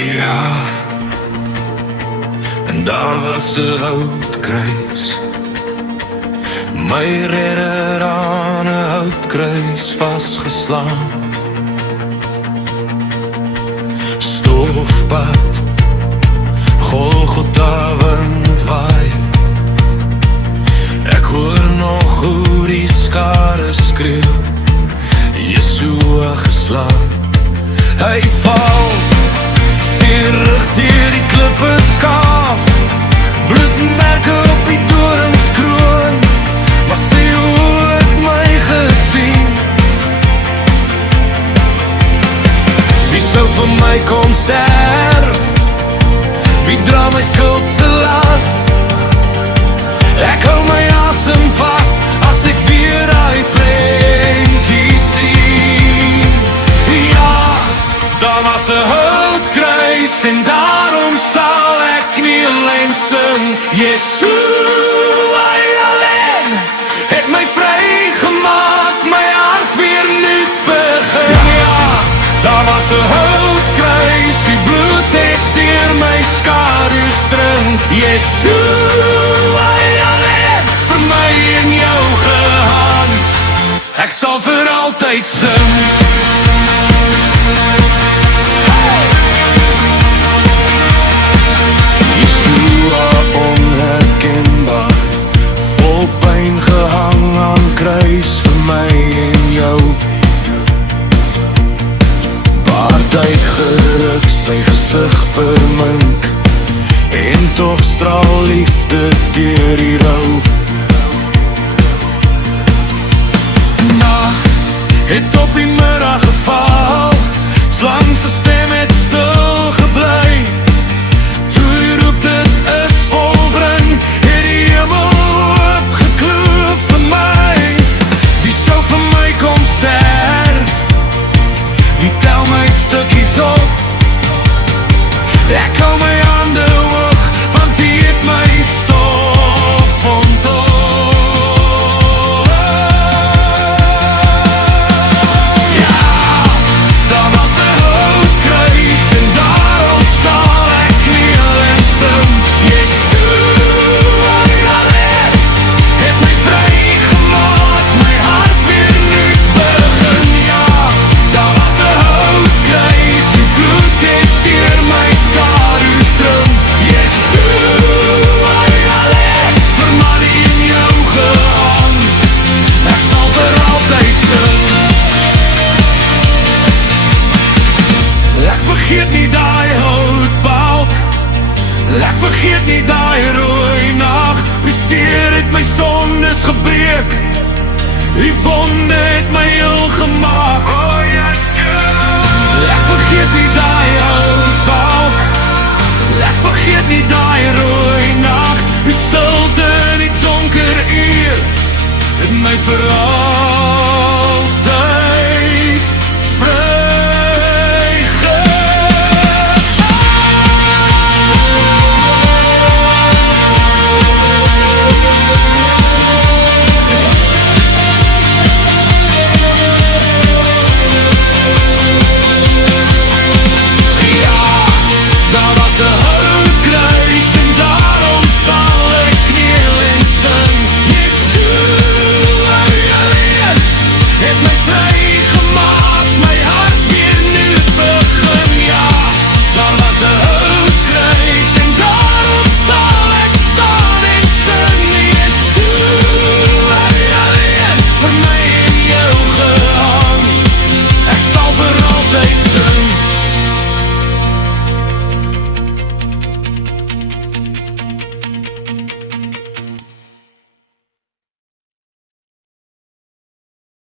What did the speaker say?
Ja, en daar was 'n houtkruis, my redder aan 'n houtkruis vasgeslaan. Stofpad, Golgotha wind waai, ek hoor nog hoe die skare skreeu, Yeshua geslaan. Hy val, seerig deur die klippe skaaf, bloedmerke op die doringskroon, maar sy het my gesien. Wie sou vir my kom sterf? Wie dra my skuld se las? Ek hou my asem vas as ek weer daai prentjie sien. Ja, daar was 'n houtkruis en daarom sal ek kniel en sing. Yeshua alleen het my vrygemaak, my hart weer nuut begin. Ja, daar was 'n houtkruis, die bloed het deur my skadu string. Yeshua alleen vir my en jou gehang, ek sal vir altyd sing. Yeshua onherkenbaar, vol pyn gehang aan kruis vir my en jou. Baard uitgeruk, sy gesig vermink, en tog straal liefde deur die rou. Nag het op die middag geval, slang se stem het stil gebly. Toe hy roep dit is volbring, het die hemel oopgekloof vir my. Wie sou vir my kom sterf? Wie tel my stukkies op? Ek hou my hande hoog, want die het my stof ontdoof. Ja, daar was 'n houtkruis en daarom sal ek kniel en sing. Yeshua alleen het my vrygemaak, my hart weer nuut begin. Ja, daar was 'n houtkruis, die bloed het deur my skadu string. Yeshua alleen vir my en jou gehang, ek sal vir altyd sing. Ek vergeet nie daai houtbalk, ek vergeet nie daai rooi nag, hoe seer het my sondes gebreek, die wonde het my heel gemaak. Ek vergeet nie daai houtbalk, ek vergeet nie daai rooi nag, hoe stilte in die donker uur het my verraad.